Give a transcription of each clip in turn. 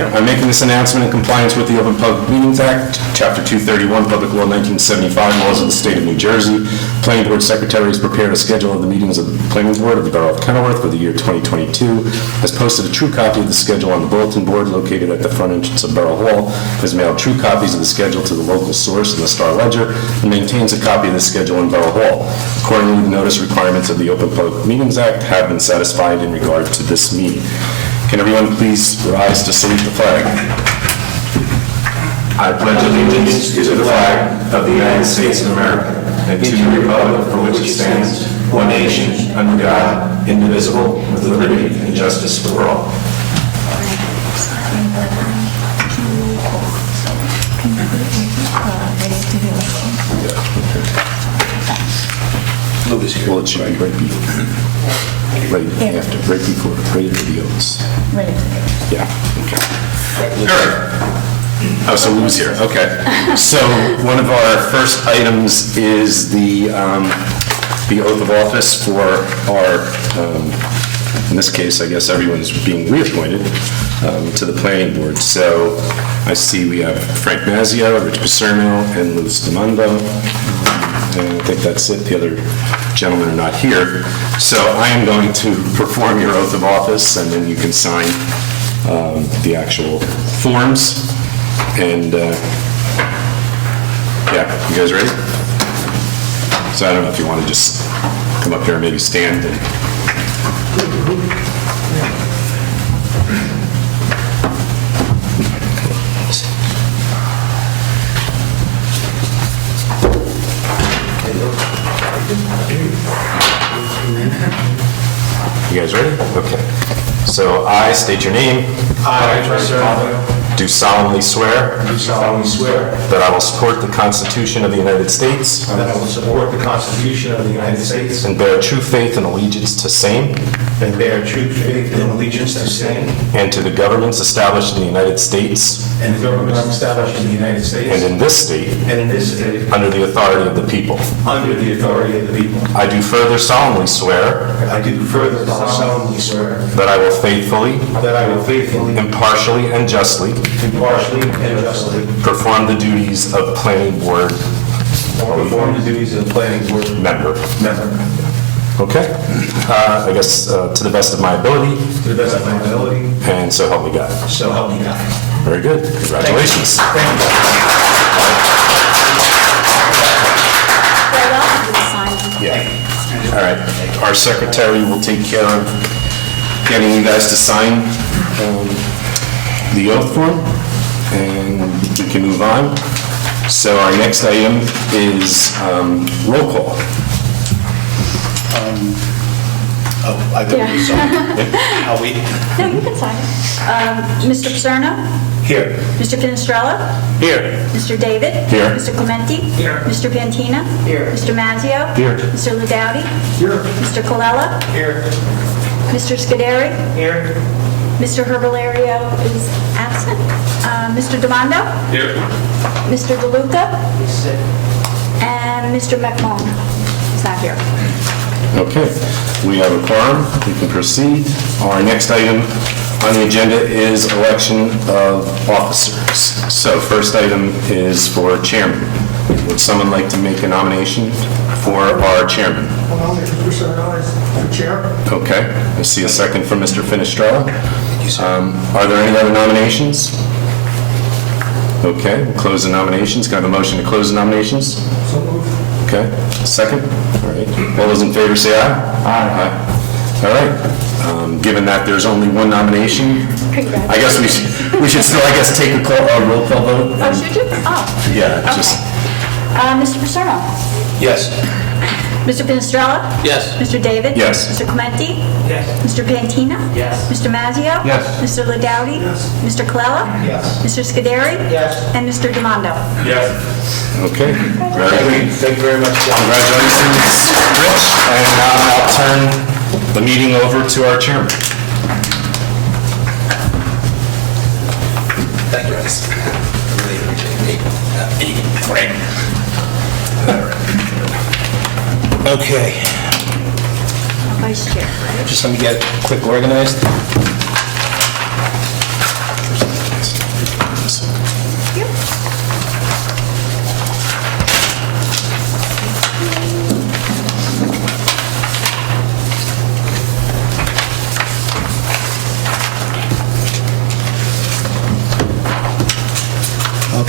I'm making this announcement in compliance with the Open Public Meetings Act, Chapter 231, Public Law 1975, laws of the state of New Jersey. Planning Board Secretary has prepared a schedule of the meetings of the Planning Board of the Borough of Kenilworth for the year 2022, has posted a true copy of the schedule on the bulletin board located at the front entrance of Borough Hall, has mailed true copies of the schedule to the local source in the Star Ledger, and maintains a copy of the schedule in Borough Hall. Accordingly, the notice requirements of the Open Public Meetings Act have been satisfied in regard to this meeting. Can everyone please rise to salute the flag? I pledge allegiance to the flag of the United States of America and to the republic for which it stands, one nation, under God, indivisible, with liberty and justice for all. Well, it should be right before. Right after, right before, right after the oaths. Right. Yeah, okay. All right. Oh, so Lou's here, okay. So one of our first items is the oath of office for our, in this case, I guess everyone's being reappointed to the planning board. So I see we have Frank Mazzio, Rich Paserno, and Luz Demando. And I think that's it. The other gentlemen are not here. So I am going to perform your oath of office, and then you can sign the actual forms. And yeah, you guys ready? So I don't know if you want to just come up here and maybe stand and you guys ready? Okay. So I state your name. I, Paserno, Do solemnly swear do solemnly swear that I will support the Constitution of the United States that I will support the Constitution of the United States and bear true faith and allegiance to same and bear true faith and allegiance to same and to the governments established in the United States and the governments established in the United States and in this state and in this state under the authority of the people. under the authority of the people. I do further solemnly swear I do further solemnly swear that I will faithfully, that I will faithfully, impartially, and justly impartially, and justly perform the duties of planning board perform the duties of planning board member. member Okay? I guess to the best of my ability, to the best of my ability, and so help me God. so help me God. Very good. Congratulations. Thank you. Yeah. All right. Our secretary will take care of getting you guys to sign the oath form, and we can move on. So our next item is roll call. I got to sign. Are we? No, you can sign it. Mr. Paserno? Here. Mr. Finestrella? Here. Mr. David? Here. Mr. Clementi? Here. Mr. Pantina? Here. Mr. Mazzio? Here. Mr. Ladowdy? Here. Mr. Colella? Here. Mr. Scuderi? Here. Mr. Herbalario is absent. Mr. Demando? Here. Mr. DeLuca? And Mr. McMullen is not here. Okay. We have a quorum. We can proceed. Our next item on the agenda is election of officers. So first item is for chairman. Would someone like to make a nomination for our chairman? I'll make Mr. Paserno as the chair. Okay, I see a second from Mr. Finestrella. Are there any other nominations? Okay, we'll close the nominations. Can I have a motion to close the nominations? So moved. Okay, second? All right. All those in favor say aye. Aye. All right. Given that there's only one nomination, I guess we should still, I guess, take a roll call vote. Oh, should you? Oh. Yeah, Okay. just, Mr. Paserno? Yes. Mr. Finestrella? Yes. Mr. David? Yes. Mr. Clementi? Yes. Mr. Pantina? Yes. Mr. Mazzio? Yes. Mr. Ladowdy? Yes. Mr. Colella? Yes. Mr. Scuderi? Yes. And Mr. Demando? Yes. okay. Very good. Thank you very much, John. Congratulations, Rich. And now I'll turn the meeting over to our chairman. Thank you, guys. I really appreciate it. Okay, Vice Chair. just let me get quick organized.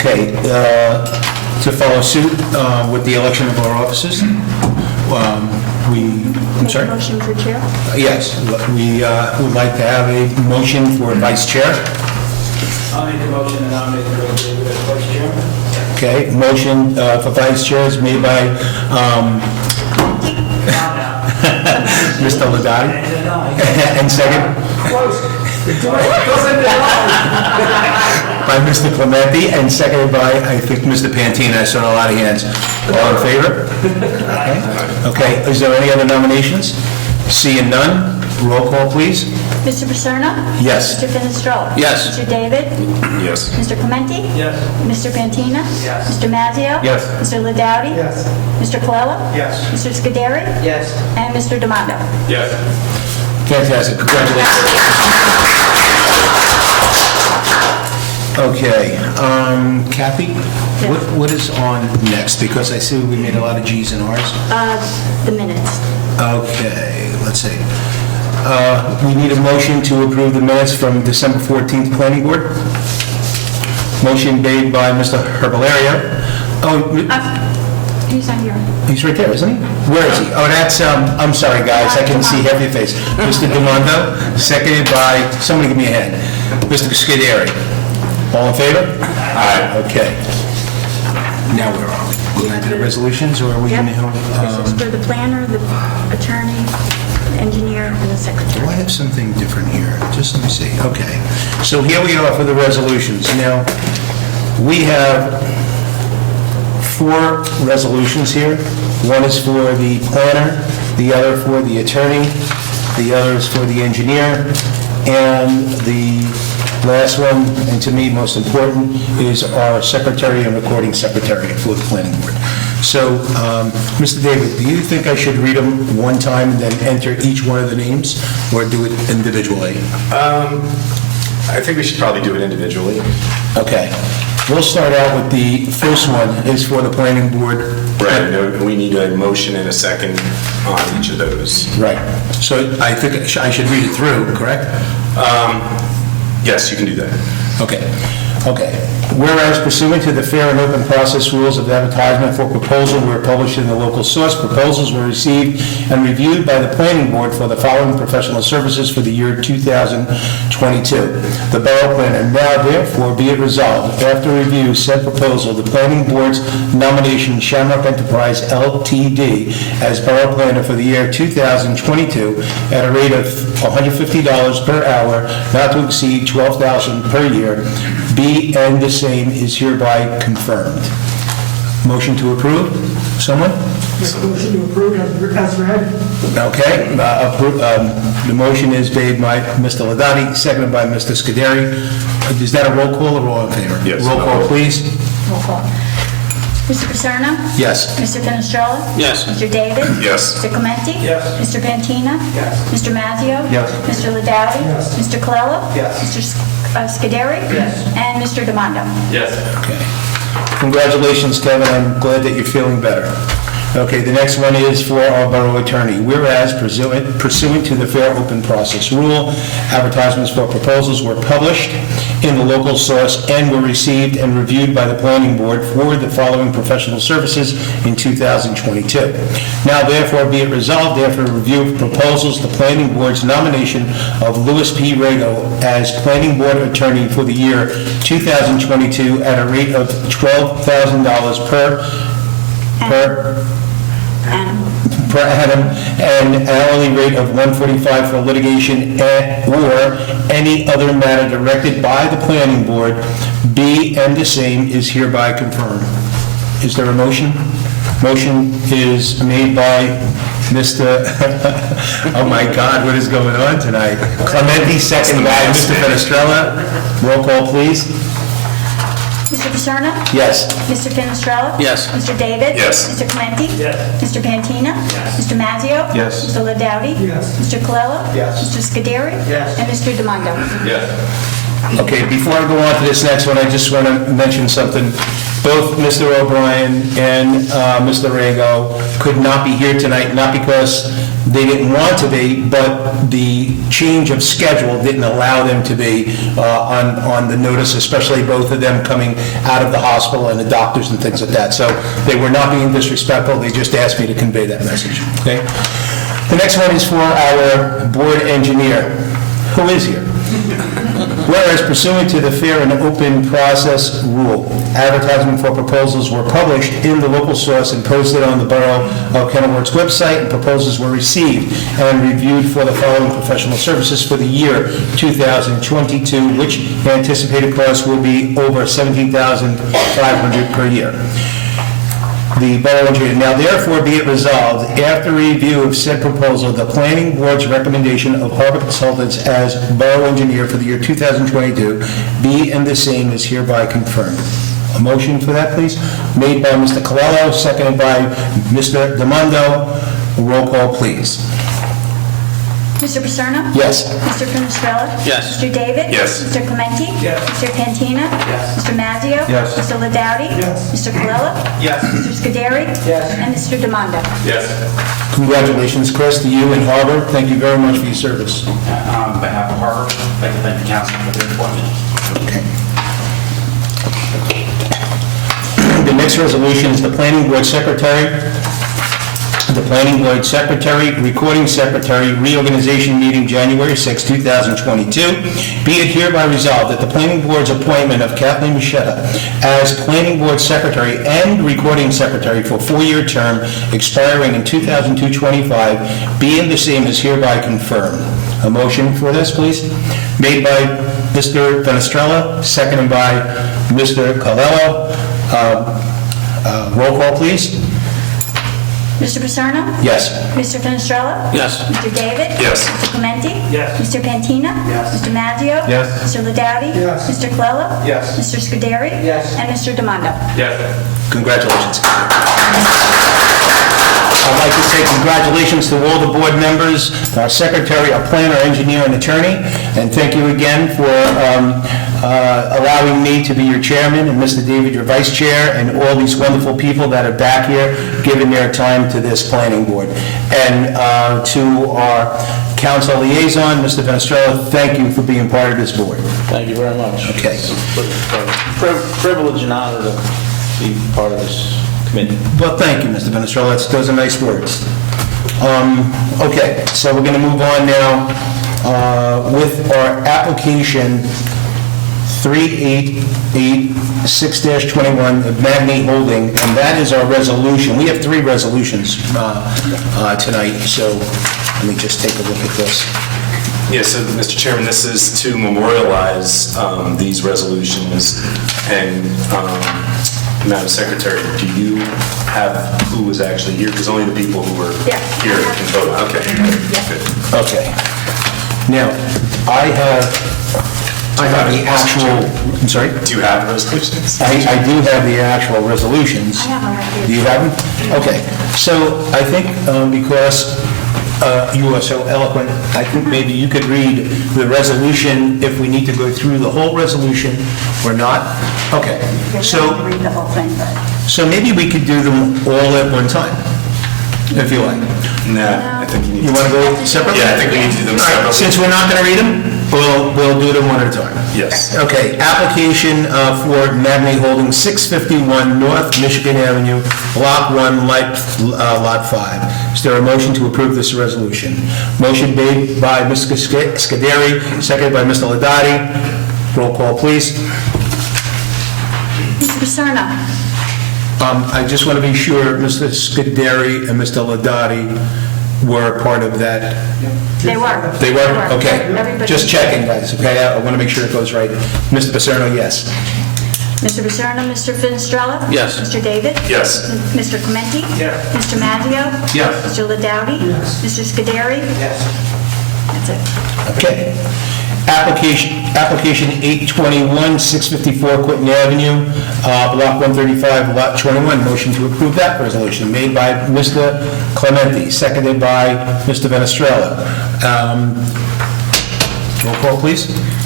Okay, to follow suit with the election of our officers, I'm Make a sorry? motion for chair. Yes, we would like to have a motion for vice chair. I'll make the motion and nominate the Reverend David as vice chairman. Okay, motion for vice chair is made by Mr. Ladati. And second by Mr. Clementi, and seconded by, I think, Mr. Pantina. I saw a lot of hands. All in favor? Okay, is there any other nominations? Seeing none, roll call, please. Mr. Paterno? Yes. Mr. Finestrella? Yes. Mr. David? Yes. Mr. Clementi? Yes. Mr. Pantina? Yes. Mr. Mazzio? Yes. Mr. Ladowdy? Yes. Mr. Colella? Yes. Mr. Scuderi? Yes. And Mr. Demando? Yes. Fantastic, congratulations. Okay, Kathy, what is on next? Because I see we made a lot of Gs and Rs. The minutes. Okay, let's see. We need a motion to approve the minutes from December 14th Planning Board. Motion made by Mr. Herbalario. Oh, He's on here. he's right there, isn't he? Where is he? Oh, that's, I'm sorry, guys, I can see half your face. Mr. Demando, seconded by, somebody give me a hand. Mr. Scuderi. All in favor? Aye. Okay. Now where are we? Going into the resolutions, or are we in the... This is for the planner, the attorney, the engineer, and the Do I secretary. have something different here? Just let me see. Okay. So here we are for the resolutions. Now, we have 4 resolutions here. One is for the planner, the other for the attorney, the other is for the engineer, and the last one, and to me most important, is our secretary and recording secretary for the planning board. So, Mr. David, do you think I should read them one time and then enter each one of the names, or do it individually? I think we should probably do it individually. Okay. We'll start out with the first one, is for the planning board. Right, and we need a motion and a second on each of those. Right. So I think I should read it through, correct? Yes, you can do that. Okay. Whereas pursuant to the fair and open process rules of advertisement for proposal were published in the local source, proposals were received and reviewed by the planning board for the following professional services for the year 2022. The borough planner, now therefore be it resolved, after review said proposal, the planning board's nomination Shamrock Enterprise LTD as borough planner for the year 2022 at a rate of $150 per hour, not to exceed $12,000 per year, be and the same is hereby confirmed. Motion to approve? Someone? Make a motion to approve as read. Okay. The motion is made by Mr. Ladani, seconded by Mr. Scuderi. Is that a roll call or all in favor? Yes. Roll call, please. Roll call. Mr. Paterno? Yes. Mr. Finestrella? Yes. Mr. David? Yes. Mr. Clementi? Yes. Mr. Pantina? Yes. Mr. Mazzio? Yes. Mr. Ladowdy? Yes. Mr. Colella? Yes. Mr. Scuderi? Yes. And Mr. Demando? Yes. Okay. Congratulations, Kevin. I'm glad that you're feeling better. Okay, the next one is for our borough attorney. Whereas pursuant to the fair open process rule, advertisements for proposals were published in the local source and were received and reviewed by the planning board for the following professional services in 2022. Now therefore be it resolved, after review of proposals, the planning board's nomination of Louis P. Rago as planning board attorney for the year 2022 at a rate of $12,000 per annum and an hourly rate of $145 for litigation or any other matter directed by the planning board, be and the same is hereby confirmed. Is there a motion? Motion is made by Mr. Oh my God, what is going on tonight? Clementi, second by Mr. Finestrella. Roll call, please. Mr. Paterno? Yes. Mr. Finestrella? Yes. Mr. David? Yes. Mr. Clementi? Yes. Mr. Pantina? Yes. Mr. Mazzio? Yes. Mr. Ladowdy? Yes. Mr. Colella? Yes. Mr. Scuderi? Yes. And Mr. Demando? Yes. Okay, before I go on to this next one, I just want to mention something. both Mr. O'Brien and Mr. Rego could not be here tonight, not because they didn't want to be, but the change of schedule didn't allow them to be on the notice, especially both of them coming out of the hospital and the doctors and things like that. So they were not being disrespectful, they just asked me to convey that message, okay? The next one is for our board engineer, who is here. Whereas pursuant to the fair and open process rule, advertisement for proposals were published in the local source and posted on the Borough of Kenilworth's website, and proposals were received and reviewed for the following professional services for the year 2022, which anticipated cost will be over $17,500 per year. The Borough Engineer, now therefore be it resolved, after review of said proposal, the Planning Board's recommendation of Harbor Consultants as Borough Engineer for the year 2022 be and the same is hereby confirmed. A motion for that, please? Made by Mr. Colello, seconded by Mr. Demondo. Roll call, please. Mr. Paserno? Yes. Mr. Finestrella? Yes. Mr. David? Yes. Mr. Clementi? Yes. Mr. Pantina? Yes. Mr. Mazzio? Yes. Mr. Ladowdy? Yes. Mr. Colella? Yes. Mr. Scuderi? Yes. And Mr. Demondo? Yes. Congratulations, Chris, to you and Harbor. Thank you very much for your service. On behalf of Harbor, I'd like to thank the council for their appointment. Okay. The next resolution is the Planning Board Secretary. The Planning Board Secretary, Recording Secretary, Reorganization Meeting, January 6, 2022. Be it hereby resolved that the Planning Board's appointment of Kathleen as Planning Board Secretary and Recording Secretary for a 4-year term expiring in 2025 be and the same is hereby confirmed. A motion for this, please? Made by Mr. Finestrella, seconded by Mr. Colello. Roll call, please. Mr. Paserno? Yes. Mr. Finestrella? Yes. Mr. David? Yes. Mr. Clementi? Yes. Mr. Pantina? Yes. Mr. Mazzio? Yes. Mr. Ladowdy? Yes. Mr. Colella? Yes. Mr. Scuderi? Yes. And Mr. Demondo? Yes. Congratulations. I'd like to say congratulations to all the board members, our secretary, our planner, engineer, and attorney, and thank you again for allowing me to be your chairman, and Mr. David, your vice chair, and all these wonderful people that are back here giving their time to this planning board. And to our council liaison, Mr. Finestrella, thank you for being part of this board. Thank you very much. Okay. It's a privilege and honor to be part of this committee. Well, thank you, Mr. Finestrella. Those are nice words. Okay, so we're going to move on now with our application 3886-21 of Magni Holding, and that is our resolution. We have 3 resolutions tonight, so let me just take a look at this. Yeah, so, Mr. Chairman, this is to memorialize these resolutions, and Madam Secretary, do you have who was actually here? Because only the people who were Yeah. here can vote. Okay. Good. Okay. Now, I have the actual, I'm sorry? Do you have resolutions? I do have the actual resolutions. I have them right here. Do you have them? Okay, so I think because you are so eloquent, I think maybe you could read the resolution if we need to go through the whole resolution or not. Okay, You're so going to read the whole thing, but... so maybe we could do them all at one time, if you like. Nah, I think you need You want to go separately? Yeah, I think we need to do them All right, separately. since we're not going to read them, we'll do them one at a time. Yes. Okay, application for Magni Holding, 651 North Michigan Avenue, Block 1, Lot 5. Is there a motion to approve this resolution? Motion made by Mr. Scuderi, seconded by Mr. Ladowdy. Roll call, please. Mr. Paserno? I just want to be sure Mr. Scuderi and Mr. Ladowdy were part of that. They were. They were? Okay. Everybody- Just checking, guys, okay? I want to make sure it goes right. Mr. Paserno, yes. Mr. Paserno, Mr. Finestrella? Yes. Mr. David? Yes. Mr. Clementi? Yes. Mr. Mazzio? Yes. Mr. Ladowdy? Yes. Mr. Scuderi? Yes. That's it. Okay. Application 821, 654 Quinton Avenue, Block 135, Lot 21. Motion to approve that resolution made by Mr. Clementi, seconded by Mr. Finestrella. Roll call, please.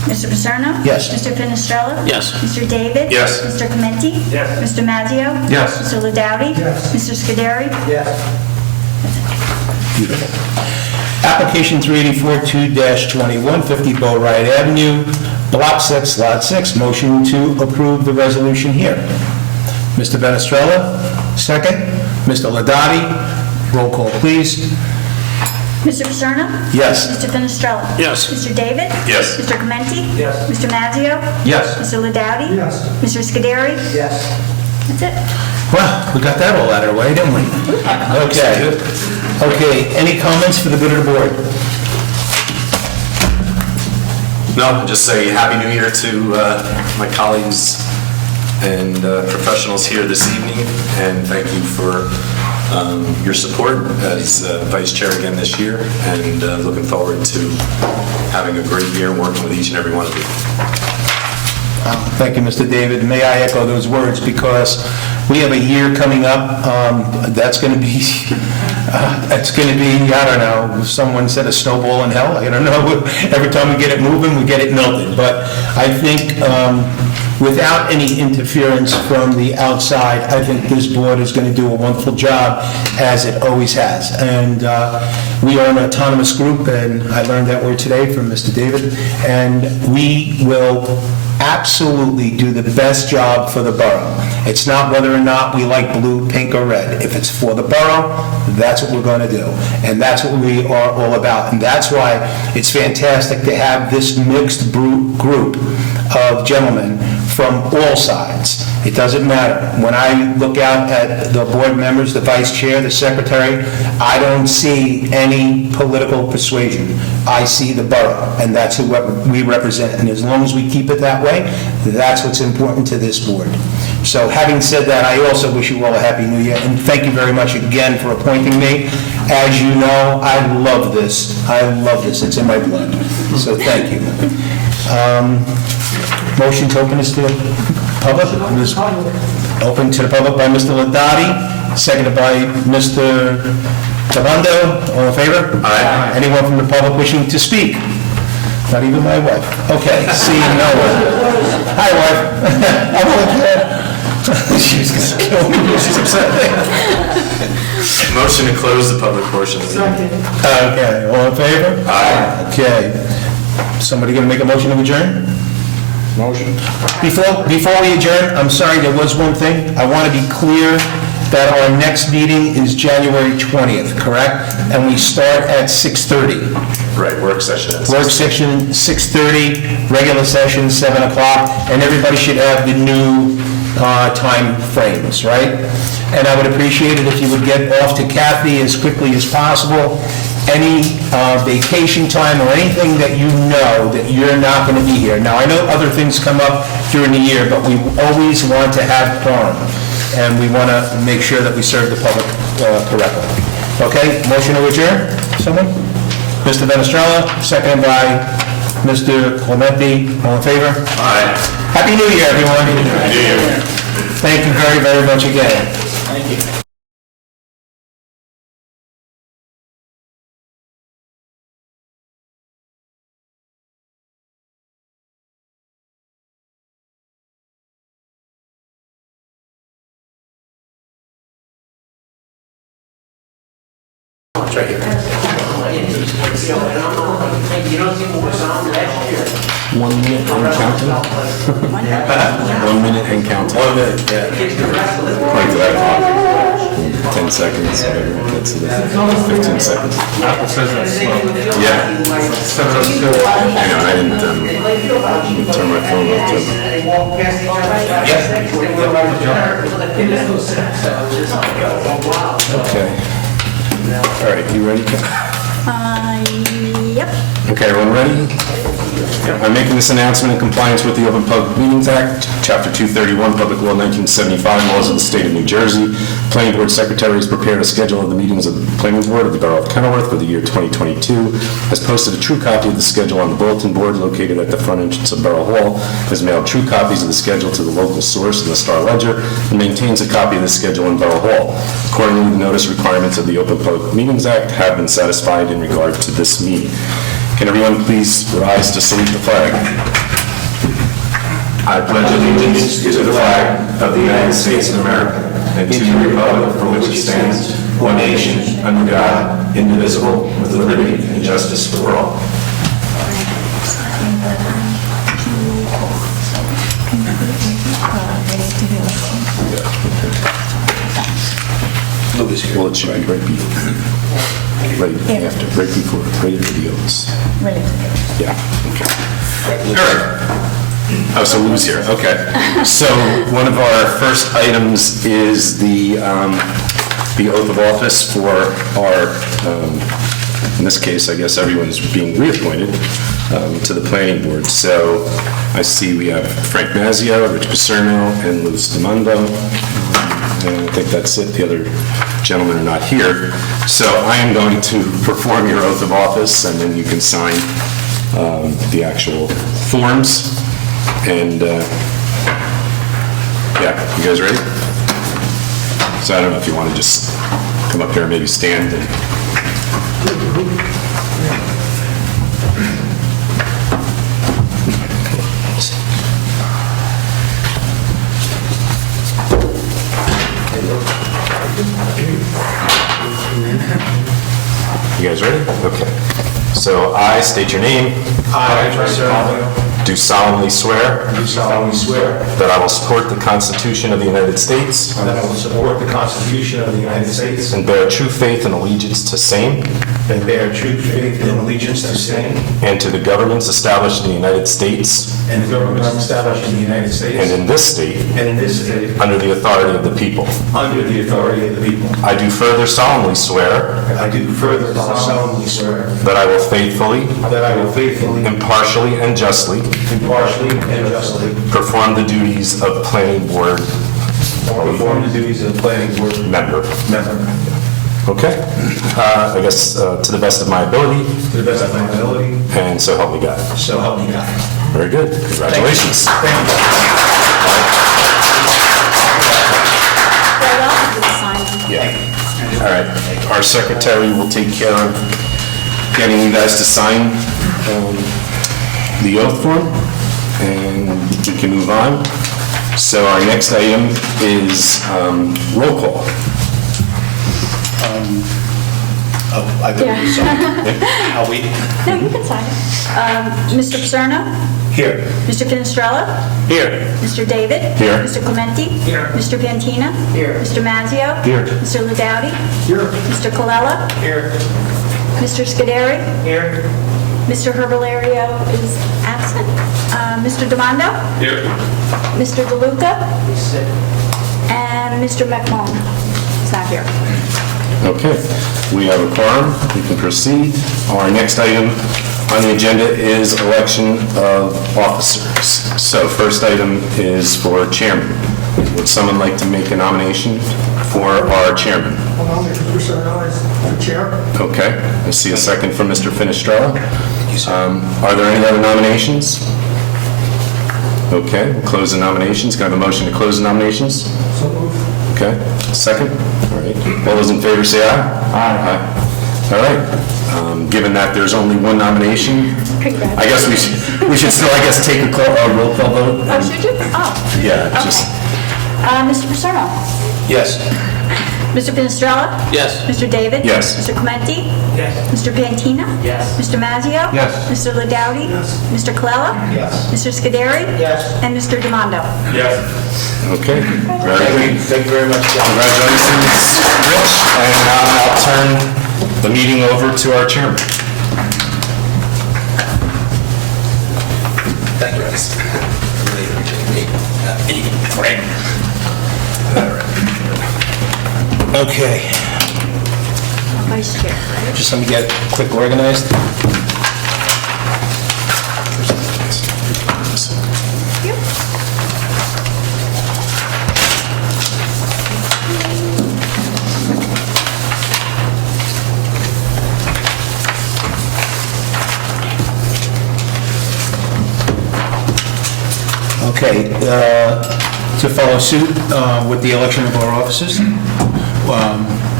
Mr. Paterno? Yes. Mr. Finestrella? Yes. Mr. David? Yes. Mr. Clementi? Yes. Mr. Mazzio? Yes. Mr. Ladowdy? Yes. Mr. Scuderi? Yes. Application 384-2-21, 50 Bow Ride Avenue, Block 6, Lot 6. Motion to approve the resolution here. Mr. Venestrella, second. Mr. Ladati, roll call, please. Mr. Paterno? Yes. Mr. Finestrella? Yes. Mr. David? Yes. Mr. Clementi? Yes. Mr. Mazzio? Yes. Mr. Ladowdy? Yes. Mr. Scuderi? Yes. That's it. Well, we got that all out of the way, didn't we? Okay. Okay, any comments for the good of the board? No, just say Happy New Year to my colleagues and professionals here this evening, and thank you for your support as vice chair again this year, and looking forward to having a great year working with each and every one of you. Thank you, Mr. David. May I echo those words, because we have a year coming up that's going to be, I don't know, someone said a snowball in hell. I don't know. Every time we get it moving, we get it melted. But I think without any interference from the outside, I think this board is going to do a wonderful job, as it always has. And we are an autonomous group, and I learned that word today from Mr. David, and we will absolutely do the best job for the borough. It's not whether or not we like blue, pink, or red. If it's for the borough, that's what we're going to do. And that's what we are all about. And that's why it's fantastic to have this mixed group of gentlemen from all sides. It doesn't matter. When I look out at the board members, the vice chair, the secretary, I don't see any political persuasion. I see the borough, and that's who we represent. And as long as we keep it that way, that's what's important to this board. So having said that, I also wish you all a Happy New Year, and thank you very much again for appointing me. As you know, I love this. I love this. It's in my blood. So thank you. Motion to open this to the public? Open to the public by Mr. Ladati, seconded by Mr. Tabando. All in favor? Aye. Anyone from the public wishing to speak? Not even my wife. Okay, seeing no one. Hi, wife. I'm okay. She's gonna kill me. She's upset. Motion to close the public portion of the meeting. Okay, all in favor? Aye. Okay. Somebody gonna make a motion to adjourn? Motion. Before we adjourn, I'm sorry, there was one thing. I want to be clear that our next meeting is January 20th, correct? And we start at 6:30. Right, work session. Work session, 6:30, regular session, 7 o'clock, and everybody should have the new time frames, right? And I would appreciate it if you would get off to Kathy as quickly as possible. Any vacation time or anything that you know that you're not going to be here. Now, I know other things come up during the year, but we always want to have quorum, and we want to make sure that we serve the public correctly. Okay, motion to adjourn? Someone? Mr. Venestrella, seconded by Mr. Clementi. All in favor? Aye. Happy New Year, everyone. Happy New Year. Thank you very, very much again. Thank you. It's right here. 1 minute and counting. 1 minute and counting. 1 minute, yeah. According to that clock. 10 seconds, whatever, that's it. 15 seconds. Yeah. I know, I didn't turn my phone off to... Okay. All right, you ready? Yep. Okay, everyone ready? I'm making this announcement in compliance with the Open Public Meetings Act, Chapter 231, Public Law 1975, laws of the state of New Jersey. Planning Board Secretary has prepared a schedule of the meetings of the Planning Board of the Borough of Kenilworth for the year 2022, has posted a true copy of the schedule on the bulletin board located at the front entrance of Borough Hall, has mailed true copies of the schedule to the local source in the Star Ledger, and maintains a copy of the schedule in Borough Hall. Accordingly, the notice requirements of the Open Public Meetings Act have been satisfied in regard to this meeting. Can everyone please rise to salute the flag? I pledge allegiance to the flag of the United States of America and to the republic for which it stands, one nation, under God, indivisible, with liberty and justice for all. Louis here. Well, it should be right before, right after, right before, right at the videos. Yeah, okay. All right. Oh, so Lou's here, okay. So one of our first items is the oath of office for our, in this case, I guess everyone's being reappointed to the planning board. So I see we have Frank Mazzio, Rich Paserno, and Louis Demando. And I think that's it. The other gentlemen are not here. So I am going to perform your oath of office, and then you can sign the actual forms. And, yeah, you guys ready? So I don't know if you want to just come up here and maybe stand and... You guys ready? Okay. So I state your name. I, Paserno, Do solemnly swear do solemnly swear that I will support the Constitution of the United States that I will support the Constitution of the United States and bear true faith and allegiance to same and bear true faith and allegiance to same and to the governments established in the United States and the governments established in the United States and in this state and in this state under the authority of the people. under the authority of the people. I do further solemnly swear I do further solemnly swear that I will faithfully, that I will faithfully, impartially, and justly impartially, and justly perform the duties of planning board perform the duties of planning board member. member Okay? I guess to the best of my ability, to the best of my ability, and so help me God. so help me God. Very good. Congratulations. Thank you. Yeah. All right. Our secretary will take care of getting you guys to sign the oath form, and we can move on. So our next item is roll call. I believe so. Are we? No, you can sign it. Mr. Paserno? Here. Mr. Finestrella? Here. Mr. David? Here. Mr. Clementi? Here. Mr. Pantina? Here. Mr. Mazzio? Here. Mr. Ladowdy? Here. Mr. Colella? Here. Mr. Scuderi? Here. Mr. Herbalario is absent. Mr. Demando? Here. Mr. DeLuca? And Mr. McMullen is not here. Okay, we have a quorum, we can proceed. Our next item on the agenda is election of officers. So first item is for chairman. Would someone like to make a nomination for our chairman? I'll nominate Mr. Paserno as the chair. Okay, I see a second from Mr. Finestrella. Are there any other nominations? Okay, we'll close the nominations. Can I have a motion to close the nominations? So moved. Okay, second? All right. All those in favor say aye. Aye. All right. Given that there's only one nomination, I guess we should still, I guess, take a roll call vote. Oh, should you? Oh. Yeah, just, Okay. Mr. Paserno? Yes. Mr. Finestrella? Yes. Mr. David? Yes. Mr. Clementi? Yes. Mr. Pantina? Yes. Mr. Mazzio? Yes. Mr. Ladowdy? Yes. Mr. Colella? Yes. Mr. Scuderi? Yes. And Mr. Demando? Yes. okay. Very good. Thank you very much, John. Congratulations, Rich. And now I'll turn the meeting over to our chairman. Thank you, guys. I really appreciate it. Great. All right. Okay, Vice Chair. just let me get quick organized. Yep. Okay, to follow suit with the election of our officers,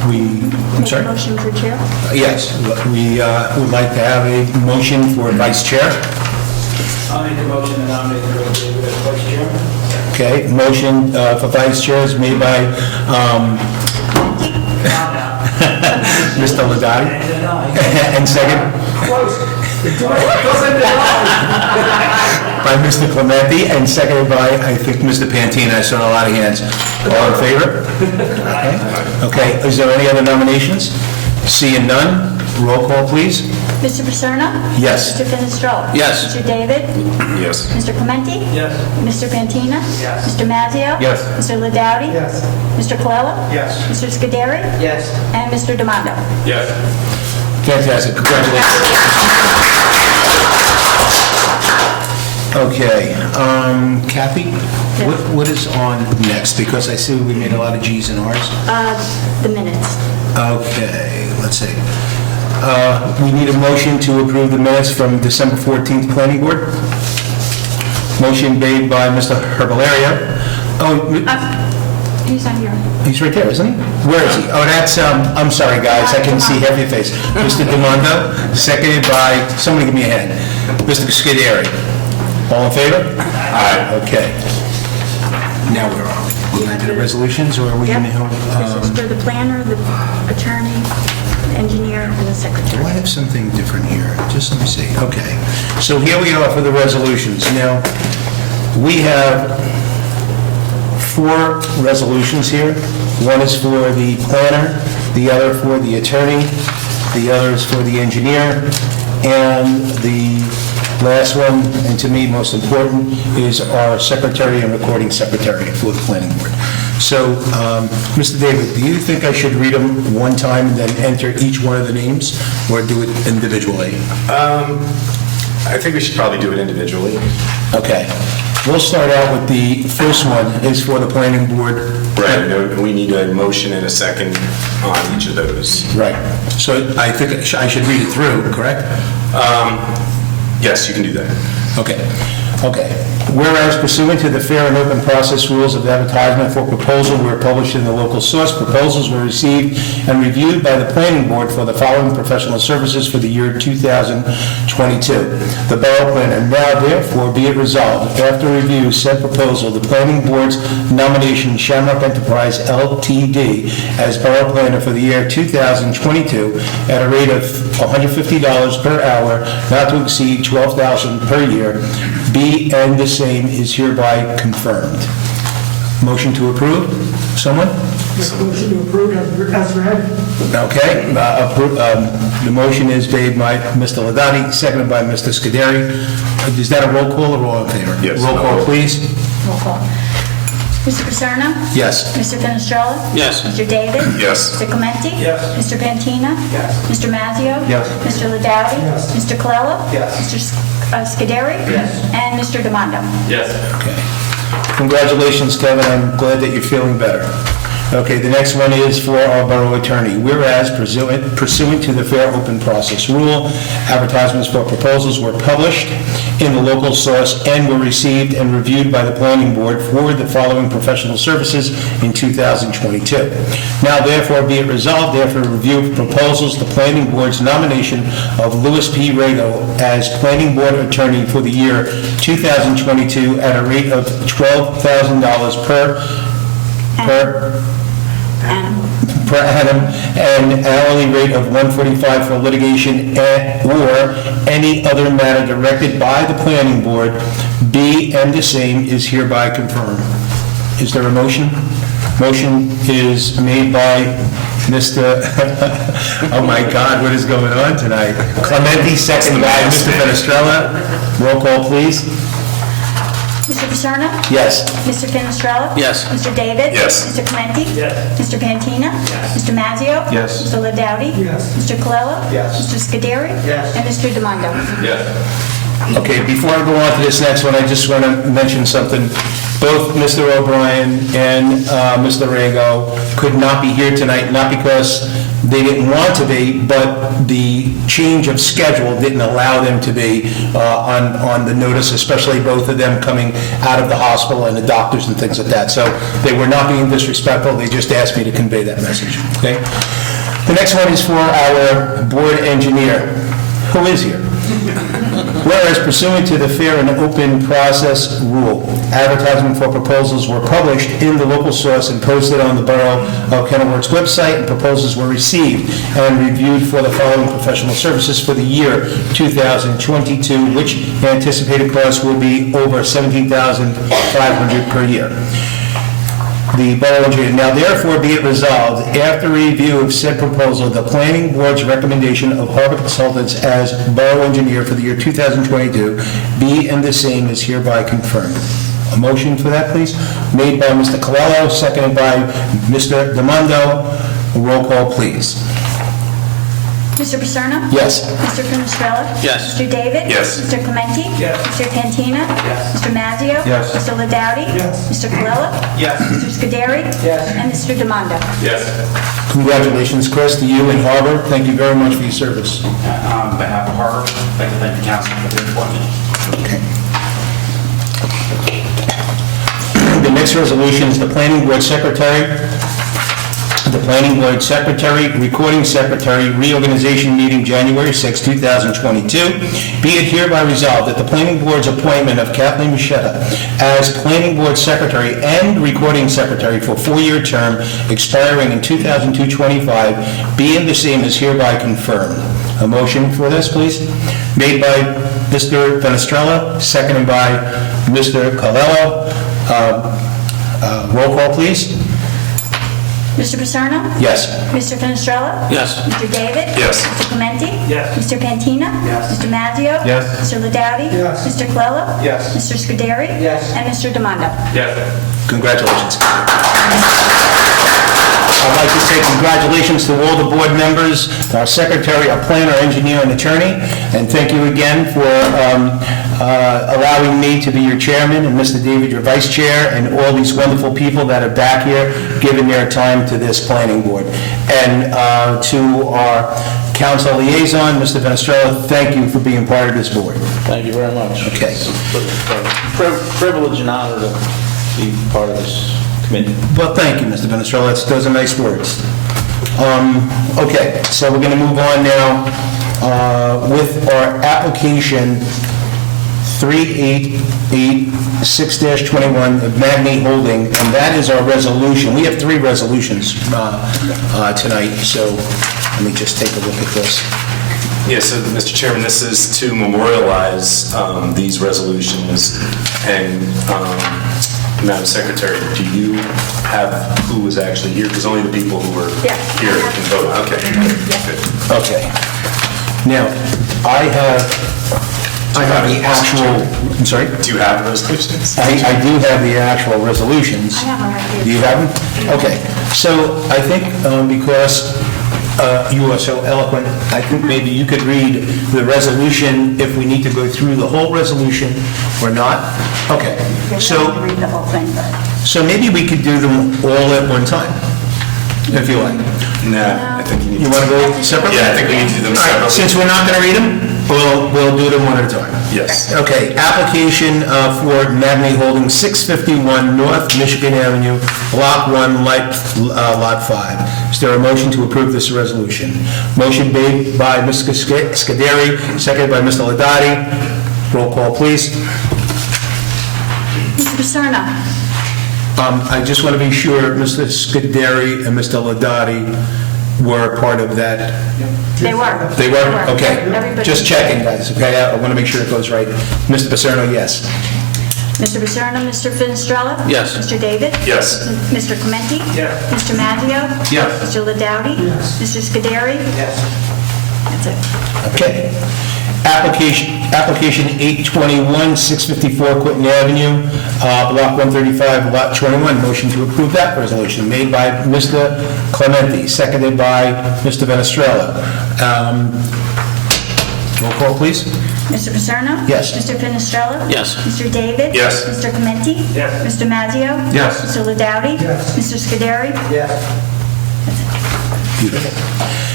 I'm Make a sorry? motion for chair. Yes, we would like to have a motion for vice chair. I'll make a motion and nominate Craig David as vice chairman. Okay, motion for vice chair is made by Mr. Ladati. And second Close. by Mr. Clementi, and seconded by, I think, Mr. Pantina. I saw a lot of hands. All in favor? Okay, is there any other nominations? Seeing none, roll call, please. Mr. Paterno? Yes. Mr. Finestrella? Yes. Mr. David? Yes. Mr. Clementi? Yes. Mr. Pantina? Yes. Mr. Mazzio? Yes. Mr. Ladowdy? Yes. Mr. Colella? Yes. Mr. Scuderi? Yes. And Mr. Demando? Yes. Fantastic, congratulations. Okay, Kathy, what is on next? Because I see we made a lot of Gs and Rs. The minutes. Okay, let's see. We need a motion to approve the minutes from December 14th Planning Board. Motion made by Mr. Herbalaria. Oh, He's not here. he's right there, isn't he? Where is he? Oh, that's, I'm sorry, guys, I can see half your face. Mr. Demando, seconded by, somebody give me a hand. Mr. Scuderi. All in favor? Aye. Okay. Now where are we? We're going to the resolutions, or are we Yep. in the... This is for the planner, the attorney, the engineer, and the Do I secretary. have something different here? Just let me see. Okay. So here we are for the resolutions. Now, we have 4 resolutions here. One is for the planner, the other for the attorney, the other is for the engineer, and the last one, and to me most important, is our secretary and recording secretary for the planning board. So, Mr. David, do you think I should read them one time and then enter each one of the names, or do it individually? I think we should probably do it individually. Okay. We'll start out with the first one, is for the planning board. Right, and we need a motion and a second on each of those. Right. So I think I should read it through, correct? Yes, you can do that. Okay. Okay. Whereas pursuant to the fair and open process rules of advertisement for proposal were published in the local source, proposals were received and reviewed by the planning board for the following professional services for the year 2022. The borough planner, now therefore be it resolved, after review said proposal, the planning board's nomination Shamrock Enterprise LTD as borough planner for the year 2022 at a rate of $150 per hour, not to exceed $12,000 per year, be and the same is hereby confirmed. Motion to approve? Someone? Make a motion to approve as read. Okay. The motion is made by Mr. Ladati, seconded by Mr. Scuderi. Is that a roll call or all in favor? Yes. Roll call, please. Roll call. Mr. Paterno? Yes. Mr. Finestrella? Yes. Mr. David? Yes. Mr. Clementi? Yes. Mr. Pantina? Yes. Mr. Mazzio? Yes. Mr. Ladowdy? Yes. Mr. Colella? Yes. Mr. Scuderi? Yes. And Mr. Demando? Yes. Okay. Congratulations, Kevin. I'm glad that you're feeling better. Okay, the next one is for our borough attorney. Whereas pursuant to the fair open process rule, advertisements for proposals were published in the local source and were received and reviewed by the planning board for the following professional services in 2022. Now therefore be it resolved, after a review of proposals, the planning board's nomination of Louis P. Rago as planning board attorney for the year 2022 at a rate of $12,000 per annum and an hourly rate of $145 for litigation or any other matter directed by the planning board, be and the same is hereby confirmed. Is there a motion? Motion is made by Mr., oh my God, what is going on tonight? Clementi, second by Mr. Finestrella. Roll call, please. Mr. Paterno? Yes. Mr. Finestrella? Yes. Mr. David? Yes. Mr. Clementi? Yes. Mr. Pantina? Yes. Mr. Mazzio? Yes. Mr. Ladowdy? Yes. Mr. Colella? Yes. Mr. Scuderi? Yes. And Mr. Demando? Yes. Okay, before I go on to this next one, I just want to mention something. Both Mr. O'Brien and Mr. Rago could not be here tonight, not because They didn't want to be, but the change of schedule didn't allow them to be on the notice, especially both of them coming out of the hospital and the doctors and things like that. So they were not being disrespectful, they just asked me to convey that message, okay? The next one is for our board engineer, who is here. Whereas pursuant to the fair and open process rule, advertisement for proposals were published in the local source and posted on the Borough of Kenilworth's website, and proposals were received and reviewed for the following professional services for the year 2022, which anticipated cost will be over $17,500 per year. The Borough Engineer, now therefore be it resolved, after review of said proposal, the Planning Board's recommendation of Harbor Consultants as Borough Engineer for the year 2022 be and the same is hereby confirmed. A motion for that, please? Made by Mr. Colello, seconded by Mr. Demondo. Roll call, please. Mr. Paserno? Yes. Mr. Finestrella? Yes. Mr. David? Yes. Mr. Clementi? Yes. Mr. Cantina? Yes. Mr. Mazzio? Yes. Mr. Ladowdy? Yes. Mr. Colella? Yes. Mr. Scuderi? Yes. And Mr. Demondo? Yes. Congratulations, Chris, to you and Harbor. Thank you very much for your service. On behalf of Harbor, I'd like to thank the council for the appointment. Okay. The next resolution is the Planning Board Secretary. The Planning Board Secretary, Recording Secretary, Reorganization Meeting, January 6, 2022. Be it hereby resolved that the Planning Board's appointment of Kathleen Machetta as Planning Board Secretary and Recording Secretary for a 4-year term expiring in 2025 be and the same is hereby confirmed. A motion for this, please? Made by Mr. Finestrella, seconded by Mr. Colello. Roll call, please. Mr. Paserno? Yes. Mr. Finestrella? Yes. Mr. David? Yes. Mr. Clementi? Yes. Mr. Cantina? Yes. Mr. Mazzio? Yes. Mr. Ladowdy? Yes. Mr. Colella? Yes. Mr. Scuderi? Yes. And Mr. Demondo? Yes. Congratulations. I'd like to say congratulations to all the board members, our secretary, our planner, engineer, and attorney, and thank you again for allowing me to be your chairman, and Mr. David, your vice chair, and all these wonderful people that are back here giving their time to this planning board. And to our council liaison, Mr. Finestrella, thank you for being part of this board. Thank you very much. Okay. It's a privilege and honor to be part of this committee. Well, thank you, Mr. Finestrella. Those are nice words. Okay, so we're going to move on now with our application 3886-21 of Magni Holding, and that is our resolution. We have 3 resolutions tonight, so let me just take a look at this. Yeah, so, Mr. Chairman, this is to memorialize these resolutions, and Madam Secretary, do you have who was actually here? Because only the people who were Yeah. here can vote. Okay, good. Okay. Now, I have the actual, I'm sorry? Do you have the resolutions? I do have the actual resolutions. I have them right here. Do you have them? Okay. So I think because you are so eloquent, I think maybe you could read the resolution if we need to go through the whole resolution or not. Okay. There's no need to read the whole thing, but... So maybe we could do them all at one time, if you like. Nah, I think you need You want to go separately? Yeah, I think we need to do them All right, separately. since we're not going to read them, we'll do them one at a time. Yes. Okay, application for Magni Holdings, 651 North Michigan Avenue, Block 1, Lot 5. Is there a motion to approve this resolution? Motion made by Mr. Scuderi, seconded by Mr. Ladati. Roll call, please. Mr. Paserno? I just want to be sure Mr. Scuderi and Mr. Ladati were part of that. They were. They were? Okay. Everybody. Just checking, guys, okay? I want to make sure it goes right. Mr. Paserno, yes. Mr. Paserno, Mr. Finestrella? Yes. Mr. David? Yes. Mr. Clementi? Yes. Mr. Mazzio? Yes. Mr. Ladowdy? Yes. Mr. Scuderi? Yes. That's it. Okay. Application 821, 654 Quinton Avenue, Block 135, Lot 21. Motion to approve that resolution made by Mr. Clementi, seconded by Mr. Finestrella. Roll call, please. Mr. Paserno? Yes. Mr. Finestrella? Yes. Mr. David? Yes. Mr. Clementi? Yes. Mr. Mazzio? Yes. Mr. Ladowdy? Yes. Mr. Scuderi? Yes. Beautiful.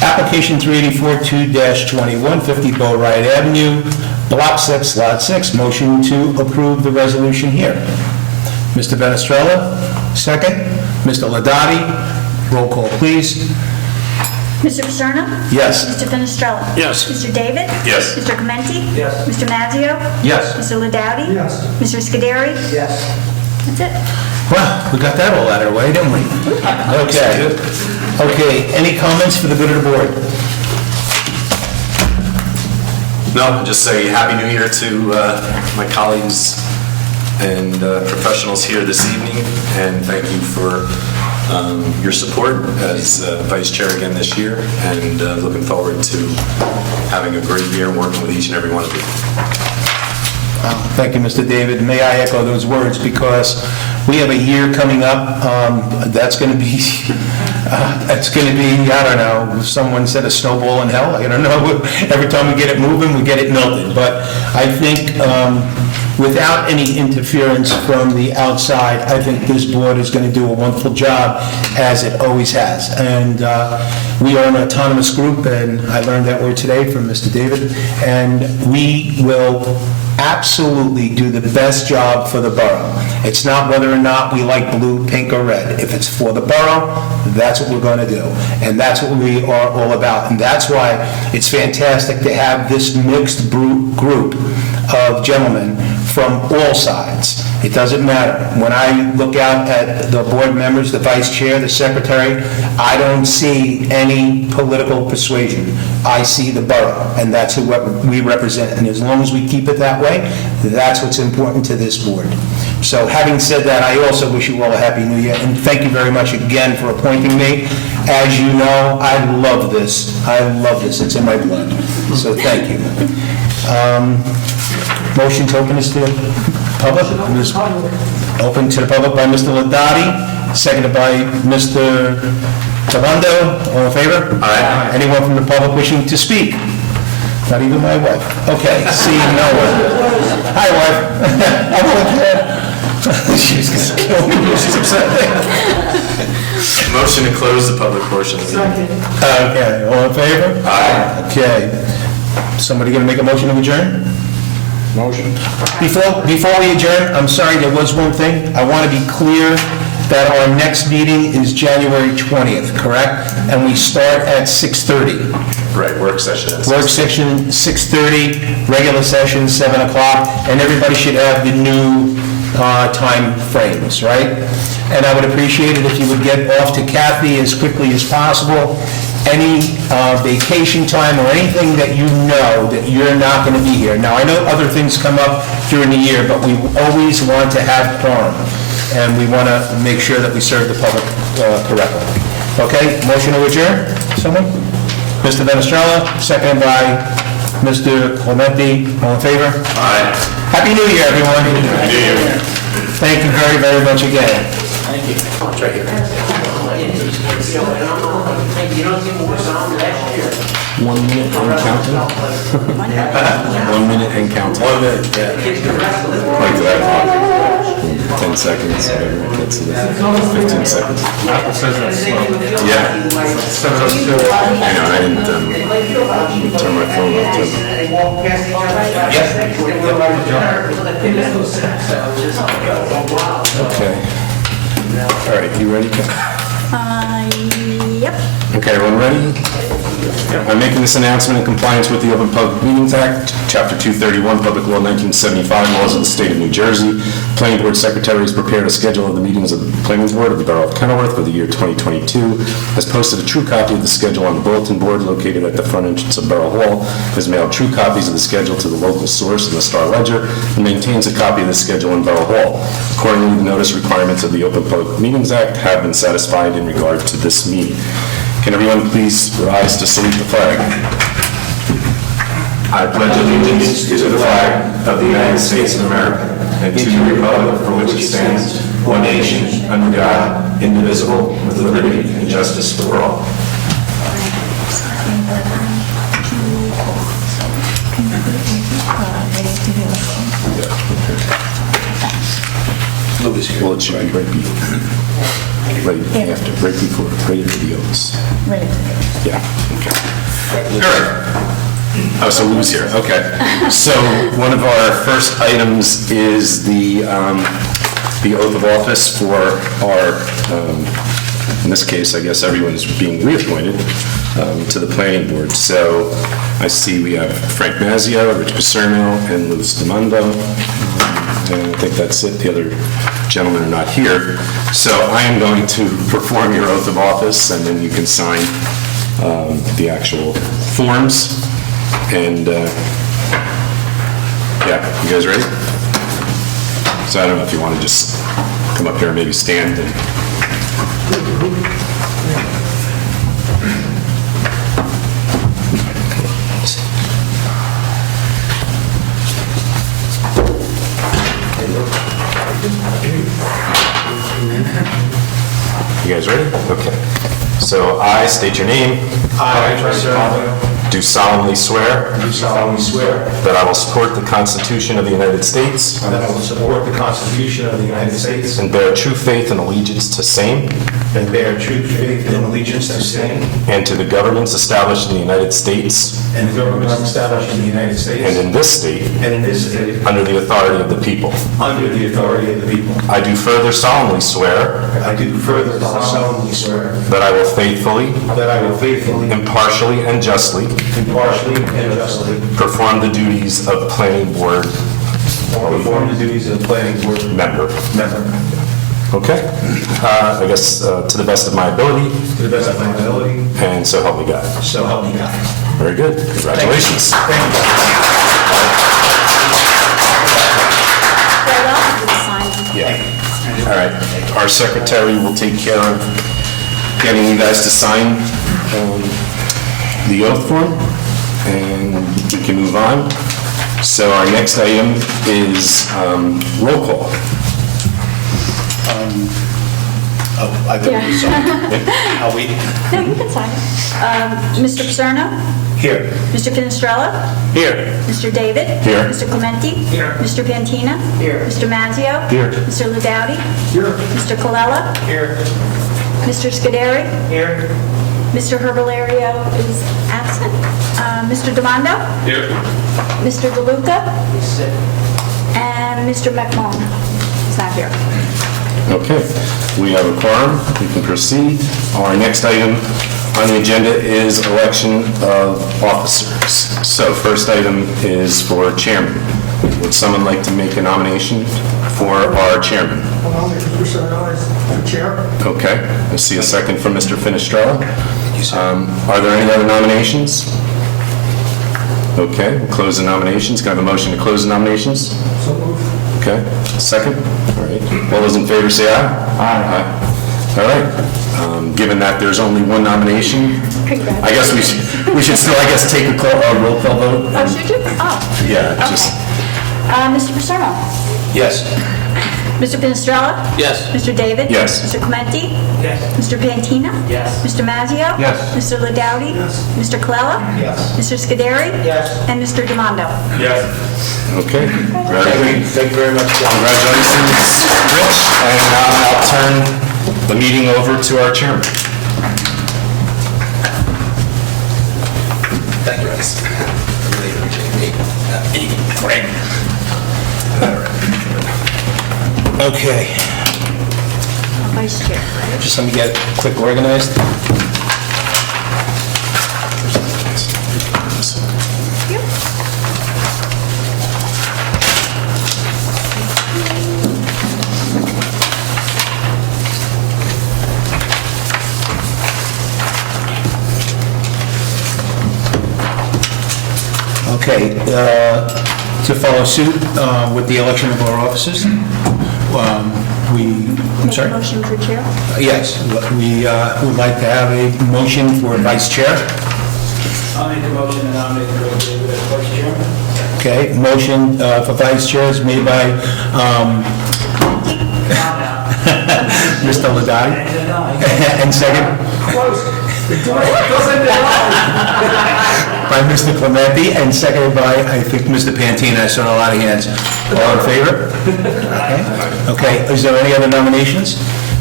Application 384-2-21, 50 Bow Ride Avenue, Block 6, Lot 6. Motion to approve the resolution here. Mr. Venestrella, second. Mr. Ladati, roll call, please. Mr. Paterno? Yes. Mr. Fenestrella? Yes. Mr. David? Yes. Mr. Clementi? Yes. Mr. Mazzio? Yes. Mr. Ladowdy? Yes. Mr. Scuderi? Yes. That's it. Well, we got that all out of our way, didn't we? Okay. Okay, any comments for the good of the board? No, just say Happy New Year to my colleagues and professionals here this evening, and thank you for your support as vice chair again this year, and looking forward to having a great year working with each and every one of you. Thank you, Mr. David. May I echo those words, because we have a year coming up that's going to be, I don't know, someone said a snowball in hell. I don't know. Every time we get it moving, we get it melted. But I think without any interference from the outside, I think this board is going to do a wonderful job, as it always has. And we are an autonomous group, and I learned that word today from Mr. David, and we will absolutely do the best job for the borough. It's not whether or not we like blue, pink, or red. If it's for the borough, that's what we're going to do. And that's what we are all about. And that's why it's fantastic to have this mixed group of gentlemen from all sides. It doesn't matter. When I look out at the board members, the vice chair, the secretary, I don't see any political persuasion. I see the borough, and that's who we represent. And as long as we keep it that way, that's what's important to this board. So having said that, I also wish you all a Happy New Year, and thank you very much again for appointing me. As you know, I love this. I love this. It's in my blood. So thank you. Motion to open this to the public? Open to the public by Mr. Ladati, seconded by Mr. Tabando. All in favor? Aye. Anyone from the public wishing to speak? Not even my wife. Okay, seeing no one. Hi, wife. I'm okay. She's going to kill me. She's upset. Motion to close the public portion of the meeting. Okay, all in favor? Aye. Okay. Somebody going to make a motion to adjourn? Motion. Before we adjourn, I'm sorry, there was one thing. I want to be clear that our next meeting is January 20th, correct? And we start at 6:30. Right, work session. Work session, 6:30, regular session, 7 o'clock, and everybody should have the new time frames, right? And I would appreciate it if you would get off to Kathy as quickly as possible. Any vacation time or anything that you know that you're not going to be here. Now, I know other things come up during the year, but we always want to have quorum, and we want to make sure that we serve the public correctly. Okay, motion to adjourn? Someone? Mr. Venestrella, seconded by Mr. Clementi. All in favor? Aye. Happy New Year, everyone. Happy New Year. Thank you very, very much again. Thank you. It's right here. You don't seem to work on last year. 1 minute and counting. 1 minute and counting. 1 minute, yeah. Like that. 10 seconds, whatever it gets to that. 15 seconds. Yeah. I know, I didn't turn my phone off. Okay. All right, you ready? Yep. Okay, everyone ready? I'm making this announcement in compliance with the Open Public Meetings Act, Chapter 231, Public Law 1975, laws of the state of New Jersey. Planning Board Secretary has prepared a schedule of the meetings of the Planning Board of the Borough of Kenilworth for the year 2022. Has posted a true copy of the schedule on the bulletin board located at the front entrance of Borough Hall. Has mailed true copies of the schedule to the local source in the Star Ledger and maintains a copy of the schedule in Borough Hall. Accordingly, the notice requirements of the Open Public Meetings Act have been satisfied in regard to this meeting. Can everyone please rise to salute the flag? I pledge allegiance to the flag of the United States of America and to the republic for which it stands, one nation, under God, indivisible, with liberty and justice for all. Louis here. Well, it should be right before. right after, right before, right after the oaths. Right. Yeah, okay. All right. Oh, so Lou's here, okay. So one of our first items is the oath of office for our, in this case, I guess everyone's being reappointed to the planning board. So I see we have Frank Mazzio, Rich Paserno, and Louis Demando. And I think that's it. The other gentlemen are not here. So I am going to perform your oath of office, and then you can sign the actual forms. And, yeah, you guys ready? So I don't know if you want to just come up here and maybe stand and... You guys ready? Okay. So I state your name. I, Trevor Alvaro, Do solemnly swear do solemnly swear that I will support the Constitution of the United States that I will support the Constitution of the United States and bear true faith and allegiance to same and bear true faith and allegiance to same and to the governments established in the United States and the governments established in the United States and in this state and in this state under the authority of the people. under the authority of the people. I do further solemnly swear I do further solemnly swear that I will faithfully, that I will faithfully, impartially, and justly impartially, and justly perform the duties of planning board perform the duties of planning board member. member Okay? I guess to the best of my ability, to the best of my ability, and so help me God. so help me God. Very good. Congratulations. Start off with the sign. Yeah. All right. Our secretary will take care of getting you guys to sign the oath form, and we can move on. So our next item is roll call. I think Yeah. I'll wait. No, you can sign it. Mr. Paserno? Here. Mr. Finestrella? Here. Mr. David? Here. Mr. Clementi? Here. Mr. Pantina? Here. Mr. Mazzio? Here. Mr. Ladowdy? Here. Mr. Colella? Here. Mr. Scuderi? Here. Mr. Herbalario is absent. Mr. Demando? Here. Mr. DeLuca? And Mr. McMullen is not here. Okay, we have a quorum, we can proceed. Our next item on the agenda is election of officers. So first item is for chairman. Would someone like to make a nomination for our chairman? I'll nominate Mr. Paserno as the chair. Okay, I see a second from Mr. Finestrella. Are there any other nominations? Okay, we'll close the nominations. Can I have a motion to close the nominations? So moved. Okay, second? All right. All those in favor say aye. Aye. All right. Given that there's only one nomination, I guess we should still, I guess, take a roll call vote. Oh, should you? Oh. Yeah, just, Mr. Paserno? Yes. Mr. Finestrella? Yes. Mr. David? Yes. Mr. Clementi? Yes. Mr. Pantina? Yes. Mr. Mazzio? Yes. Mr. Ladowdy? Yes. Mr. Colella? Yes. Mr. Scuderi? Yes. And Mr. Demando? Yes. okay. Congratulations. Thank you very much, John. Congratulations, Rich. And now I'll turn the meeting over to our chairman. Thank you, guys. I really appreciate it. Frank. Okay, Vice Chair. just let me get quick organized. Yep. Okay, to follow suit with the election of our officers, I'm sorry? Motion for Chair? Yes, we would like to have a motion for vice chair. I'll make a motion to nominate Greg David as vice chairman. Okay, motion for vice chair is made by Mr. Ladai. And second by Mr. Clementi, and seconded by, I think, Mr. Pantina. I saw a lot of hands. All in favor? Okay. Okay, is there any other nominations?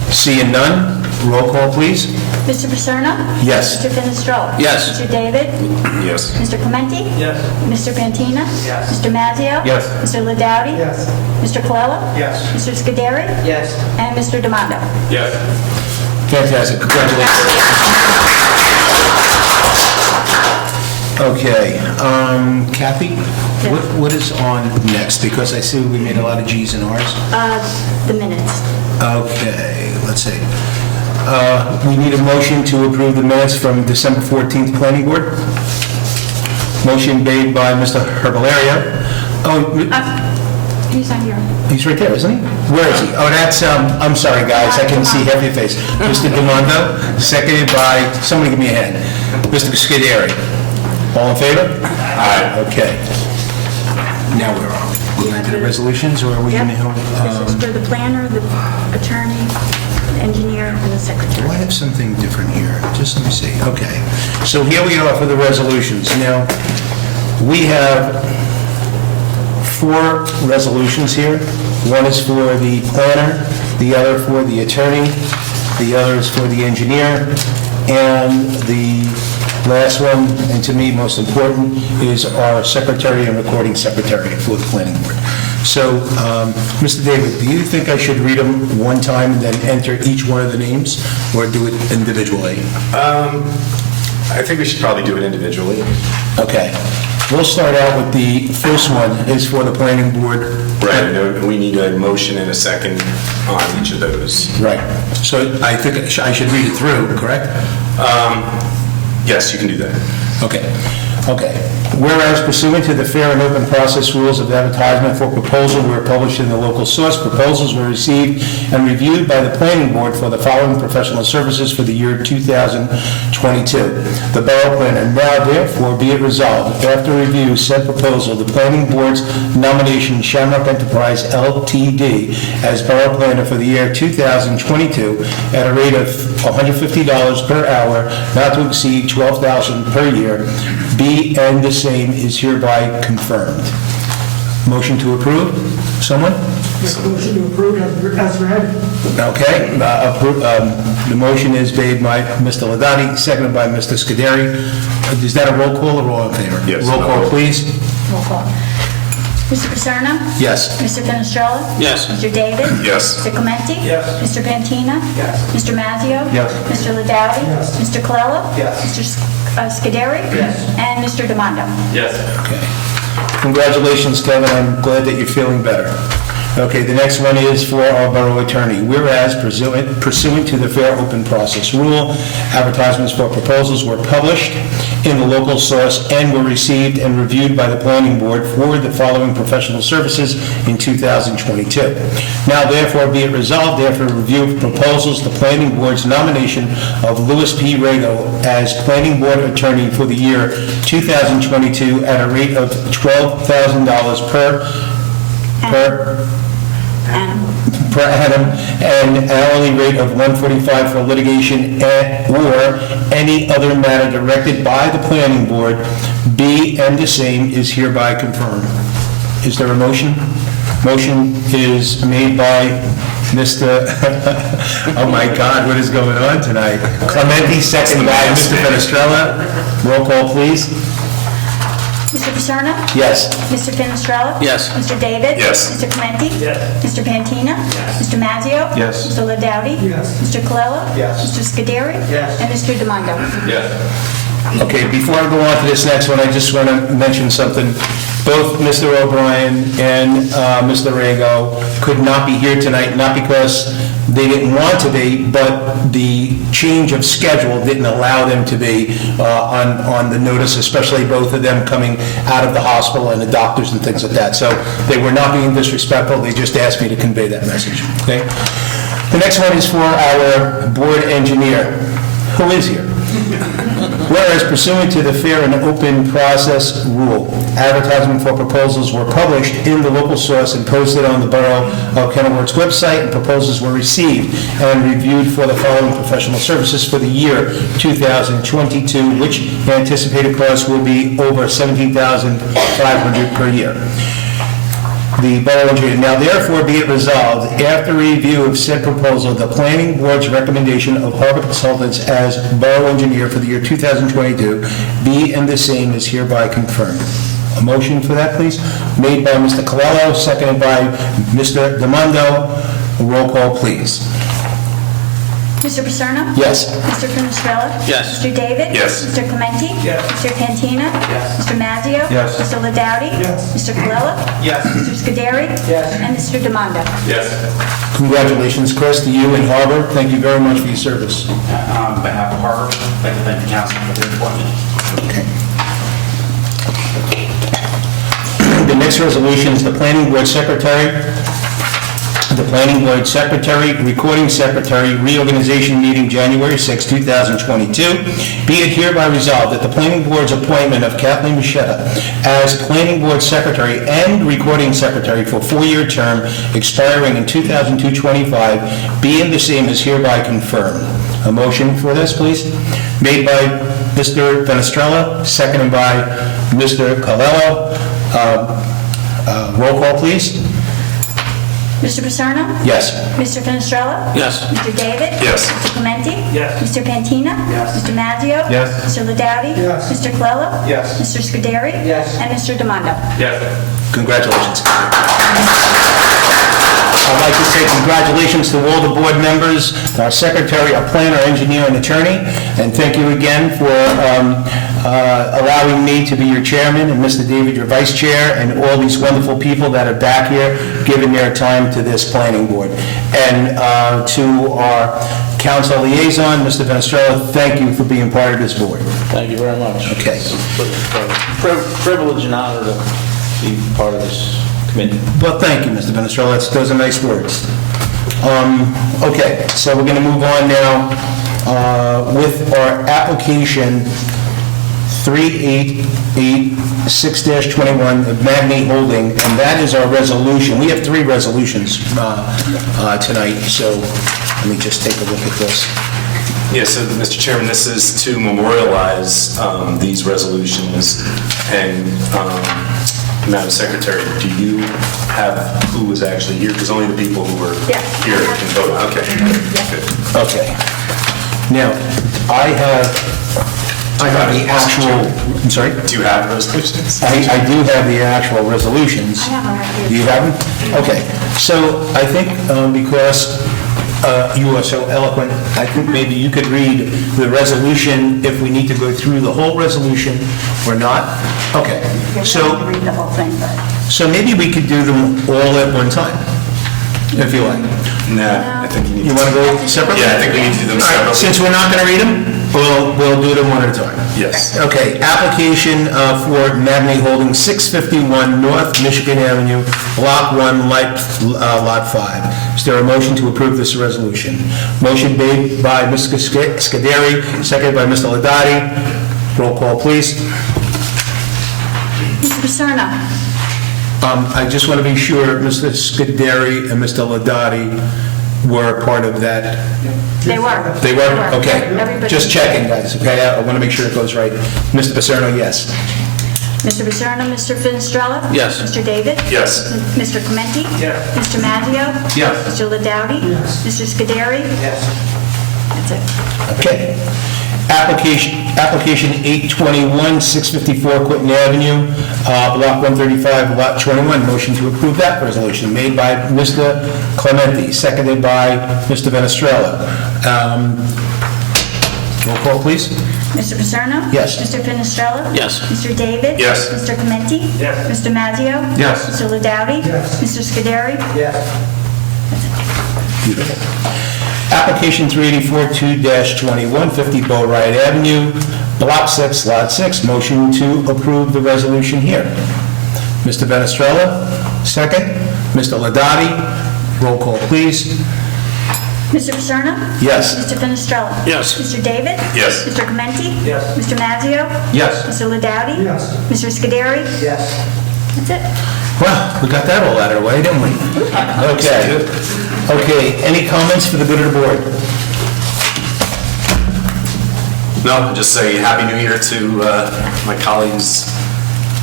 Seeing none, roll call, please. Mr. Paterno? Yes. Mr. Fenestrella? Yes. Mr. David? Yes. Mr. Clementi? Yes. Mr. Pantina? Yes. Mr. Mazzio? Yes. Mr. Ladowdy? Yes. Mr. Colella? Yes. Mr. Scuderi? Yes. And Mr. D'Amato? Yes. Fantastic, congratulations. Okay, Kathy, what is on next? Because I see we made a lot of Gs and Rs. The minutes. Okay, let's see. We need a motion to approve the minutes from December 14th Planning Board. Motion made by Mr. Herbalario. Oh, He's on here. he's right there, isn't he? Where is he? Oh, that's, I'm sorry, guys, I can see half your face. Mr. Demondo, seconded by, somebody give me a hand. Mr. Scuderi. All in favor? Aye. Okay. Now where are we? We're into the resolutions, or are we in the... This is for the planner, the attorney, the engineer, and the Do I secretary. have something different here? Just let me see. Okay. So here we are for the resolutions. Now, we have 4 resolutions here. One is for the planner, the other for the attorney, the other is for the engineer, and the last one, and to me most important, is our secretary and recording secretary for the planning board. So, Mr. David, do you think I should read them one time and then enter each one of the names, or do it individually? I think we should probably do it individually. Okay. We'll start out with the first one, is for the planning board. Right, and we need a motion and a second on each of those. Right. So I think I should read it through, correct? Yes, you can do that. Okay. Whereas pursuant to the fair and open process rules of advertisement for proposal were published in the local source, proposals were received and reviewed by the planning board for the following professional services for the year 2022. The borough planner, now therefore be it resolved, after review said proposal, the planning board's nomination Shamrock Enterprise LTD as borough planner for the year 2022 at a rate of $150 per hour, not to exceed $12,000 per year, be and the same is hereby confirmed. Motion to approve? Someone? Make a motion to approve as read. Okay. The motion is made by Mr. Ladani, seconded by Mr. Scuderi. Is that a roll call or all in favor? Yes. Roll call, please. Roll call. Mr. Paterno? Yes. Mr. Fenestrella? Yes. Mr. David? Yes. Mr. Clementi? Yes. Mr. Pantina? Yes. Mr. Mazzio? Yes. Mr. Ladowdy? Yes. Mr. Colella? Yes. Mr. Scuderi? Yes. And Mr. D'Amato? Yes. Okay. Congratulations, Kevin. I'm glad that you're feeling better. Okay, the next one is for our borough attorney. Whereas pursuant to the fair open process rule, advertisements for proposals were published in the local source and were received and reviewed by the planning board for the following professional services in 2022. Now therefore be it resolved, after review of proposals, the planning board's nomination of Louis P. Rago as planning board attorney for the year 2022 at a rate of $12,000 per annum and an hourly rate of $145 for litigation or any other matter directed by the planning board, be and the same is hereby confirmed. Is there a motion? Motion is made by Mr. Oh my God, what is going on tonight? Clementi, second by Mr. Fenestrella. Roll call, please. Mr. Paterno? Yes. Mr. Fenestrella? Yes. Mr. David? Yes. Mr. Clementi? Yes. Mr. Pantina? Mr. Mazzio? Yes. Mr. Ladowdy? Yes. Mr. Colella? Yes. Mr. Scuderi? Yes. And Mr. D'Amato? Yes. Okay, before I go on to this next one, I just want to mention something. Both Mr. O'Brien and Mr. Rago could not be here tonight, not because they didn't want to be, but the change of schedule didn't allow them to be on the notice, especially both of them coming out of the hospital and the doctors and things like that. So they were not being disrespectful, they just asked me to convey that message, okay? The next one is for our board engineer, who is here. Whereas pursuant to the fair and open process rule, advertisement for proposals were published in the local source and posted on the Borough of Kenilworth's website, and proposals were received and reviewed for the following professional services for the year 2022, which anticipated cost will be over $17,500 per year. the borough engineer. Now therefore be it resolved, after review of said proposal, the planning board's recommendation of Harbor Consultants as borough engineer for the year 2022 be and the same is hereby confirmed. A motion for that, please? Made by Mr. Colello, seconded by Mr. Demondo. Roll call, please. Mr. Paterno? Yes. Mr. Finestrella? Yes. Mr. David? Yes. Mr. Clementi? Yes. Mr. Pantina? Yes. Mr. Mazzio? Yes. Mr. Ladowdy? Yes. Mr. Colella? Yes. Mr. Scuderi? Yes. And Mr. Demondo? Yes. Congratulations, Chris, to you and Harbor. Thank you very much for your service. On behalf of Harbor, I'd like to thank the council for their appointment. The next resolution is the planning board secretary. The planning board secretary, recording secretary, reorganization meeting January 6, 2022. Be it hereby resolved that the planning board's appointment of Kathleen Machetta as planning board secretary and recording secretary for a 4-year term expiring in 2025 be and the same is hereby confirmed. A motion for this, please? Made by Mr. Fenestrella, seconded by Mr. Colello. Roll call, please. Mr. Paterno? Yes. Mr. Finestrella? Yes. Mr. David? Yes. Mr. Clementi? Yes. Mr. Pantina? Yes. Mr. Mazzio? Yes. Mr. Ladowdy? Yes. Mr. Colella? Yes. Mr. Scuderi? Yes. And Mr. Demondo? Yes. Congratulations. I'd like to say congratulations to all the board members, our secretary, our planner, engineer, and attorney, and thank you again for allowing me to be your chairman, and Mr. David, your vice chair, and all these wonderful people that are back here giving their time to this planning board. And to our council liaison, Mr. Fenestrella, thank you for being part of this board. Thank you very much. Okay. It's a privilege and honor to be part of this committee. Well, thank you, Mr. Fenestrella. Those are nice words. Okay, so we're going to move on now with our application 3886-21 of Magnate Holding, and that is our resolution. We have 3 resolutions tonight, so let me just take a look at this. Yeah, so, Mr. Chairman, this is to memorialize these resolutions, and Madam Secretary, do you have who was actually here? Because only the people who were Yeah. here can vote. Okay. Good. Okay. Now, I have the actual, I'm sorry? Do you have resolutions? I do have the actual resolutions. I have them right here. Do you have them? Okay. So I think because you are so eloquent, I think maybe you could read the resolution if we need to go through the whole resolution or not. Okay. You're So, going to read the whole thing, but... so maybe we could do them all at one time, if you like. Nah, I think you need You want to go separately? Yeah, I think we need to do them All right, separately. since we're not going to read them, we'll do them one at a time. Yes. Okay, application for Magnate Holdings, 651 North Michigan Avenue, Block 1, Lot 5. Is there a motion to approve this resolution? Motion made by Mr. Scuderi, seconded by Mr. Ladati. Roll call, please. Mr. Paterno? I just want to be sure Mr. Scuderi and Mr. Ladati were a part of that. They were. They were? Okay. Everybody- Just checking, guys, okay? I want to make sure it goes right. Mr. Pacerno, yes. Mr. Paterno, Mr. Finestrella? Yes. Mr. David? Yes. Mr. Clementi? Yes. Mr. Mazzio? Yes. Mr. Ladowdy? Yes. Mr. Scuderi? Yes. That's it. Okay. Application 821, 654 Quinton Avenue, Block 135, Lot 21. Motion to approve that resolution made by Mr. Clementi, seconded by Mr. Venestrella. Roll call, please. Mr. Paterno? Yes. Mr. Finestrella? Yes. Mr. David? Yes. Mr. Clementi? Yes. Mr. Mazzio? Yes. Mr. Ladowdy? Yes. Mr. Scuderi? Yes. Beautiful. Application 384-2-21, 50 Bow Ride Avenue, Block 6, Lot 6. Motion to approve the resolution here. Mr. Venestrella, second. Mr. Ladati, roll call, please. Mr. Paterno? Yes. Mr. Finestrella? Yes. Mr. David? Yes. Mr. Clementi? Yes. Mr. Mazzio? Yes. Mr. Ladowdy? Yes. Mr. Scuderi? Yes. That's it. Well, we got that all out of our way, didn't we? Okay. Okay, any comments for the good of the board? No, just say Happy New Year to my colleagues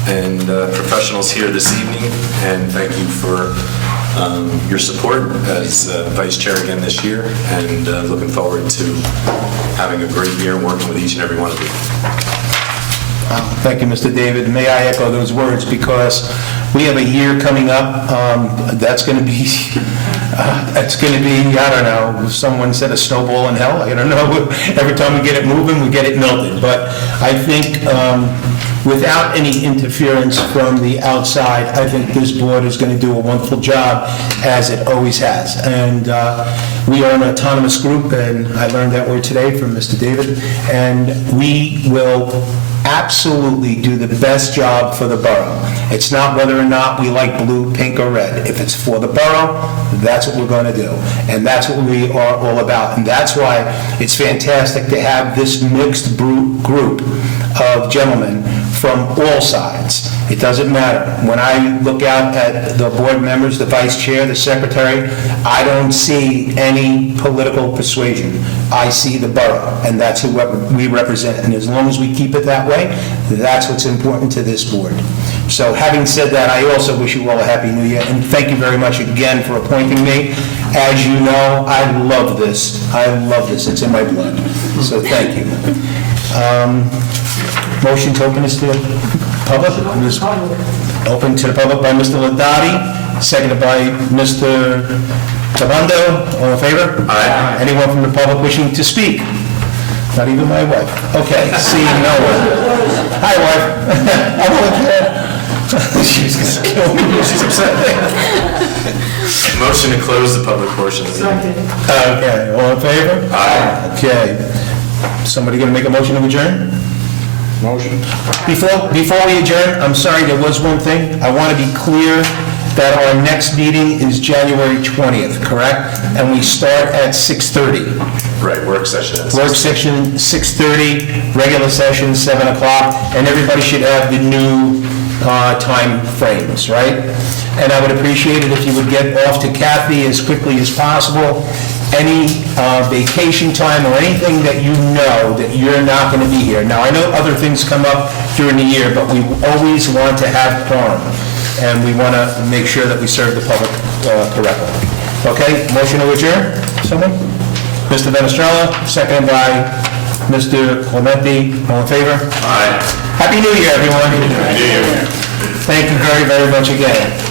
and professionals here this evening, and thank you for your support as vice chair again this year, and looking forward to having a great year working with each and every one of you. Thank you, Mr. David. May I echo those words, because we have a year coming up that's going to be, I don't know, someone said a snowball in hell. I don't know. Every time we get it moving, we get it melted. But I think without any interference from the outside, I think this board is going to do a wonderful job, as it always has. And we are an autonomous group, and I learned that word today from Mr. David, and we will absolutely do the best job for the borough. It's not whether or not we like blue, pink, or red. If it's for the borough, that's what we're going to do. And that's what we are all about. And that's why it's fantastic to have this mixed group of gentlemen from all sides. It doesn't matter. When I look out at the board members, the vice chair, the secretary, I don't see any political persuasion. I see the borough, and that's who we represent. And as long as we keep it that way, that's what's important to this board. So having said that, I also wish you all a Happy New Year, and thank you very much again for appointing me. As you know, I love this. I love this. It's in my blood. So thank you. Motion to open this to the public? Open to the public by Mr. Ladati, seconded by Mr. Tabando. All in favor? Aye. Anyone from the public wishing to speak? Not even my wife. Okay, seeing no one. Hi, wife. I'm okay. She's going to kill me. She's upset. Motion to close the public portion of the meeting. Okay, all in favor? Aye. Okay. Somebody going to make a motion to adjourn? Motion. Before we adjourn, I'm sorry, there was one thing. I want to be clear that our next meeting is January 20th, correct? And we start at 6:30. Right, work session. Work session, 6:30, regular session, 7 o'clock, and everybody should have the new time frames, right? And I would appreciate it if you would get off to Kathy as quickly as possible. Any vacation time or anything that you know that you're not going to be here. Now, I know other things come up during the year, but we always want to have quorum, and we want to make sure that we serve the public correctly. Okay, motion to adjourn? Someone? Mr. Venestrella, seconded by Mr. Clementi. All in favor? Aye. Happy New Year, everyone. Happy New Year. Thank you very, very much again.